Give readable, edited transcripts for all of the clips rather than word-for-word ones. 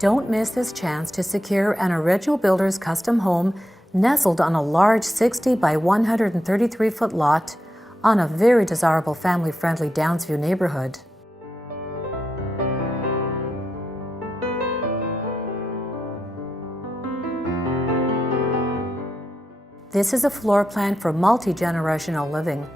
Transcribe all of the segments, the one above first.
Don't miss this chance to secure an original builder's custom home nestled on a large 60 by 133-foot lot on a very desirable family-friendly Downsview neighborhood. This is a floor plan for multi-generational living.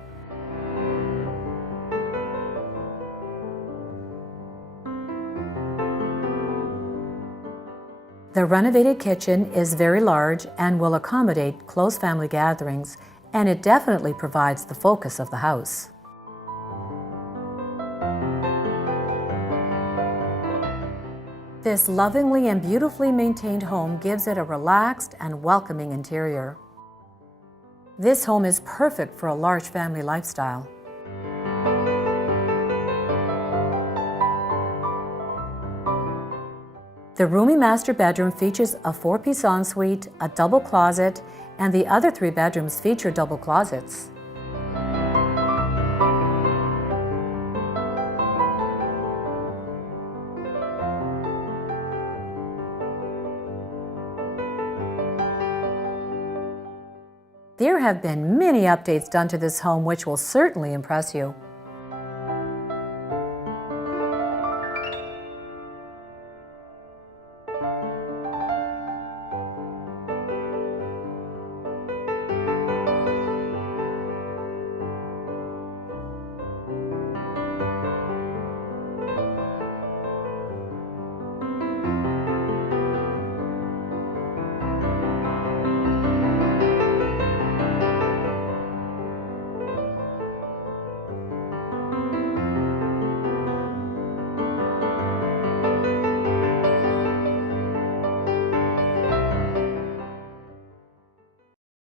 The renovated kitchen is very large and will accommodate close family gatherings, and it definitely provides the focus of the house. This lovingly and beautifully maintained home gives it a relaxed and welcoming interior. This home is perfect for a large family lifestyle. The roomy master bedroom features a 4-piece ensuite, a double closet, and the other 3 bedrooms feature double closets. There have been many updates done to this home which will certainly impress you.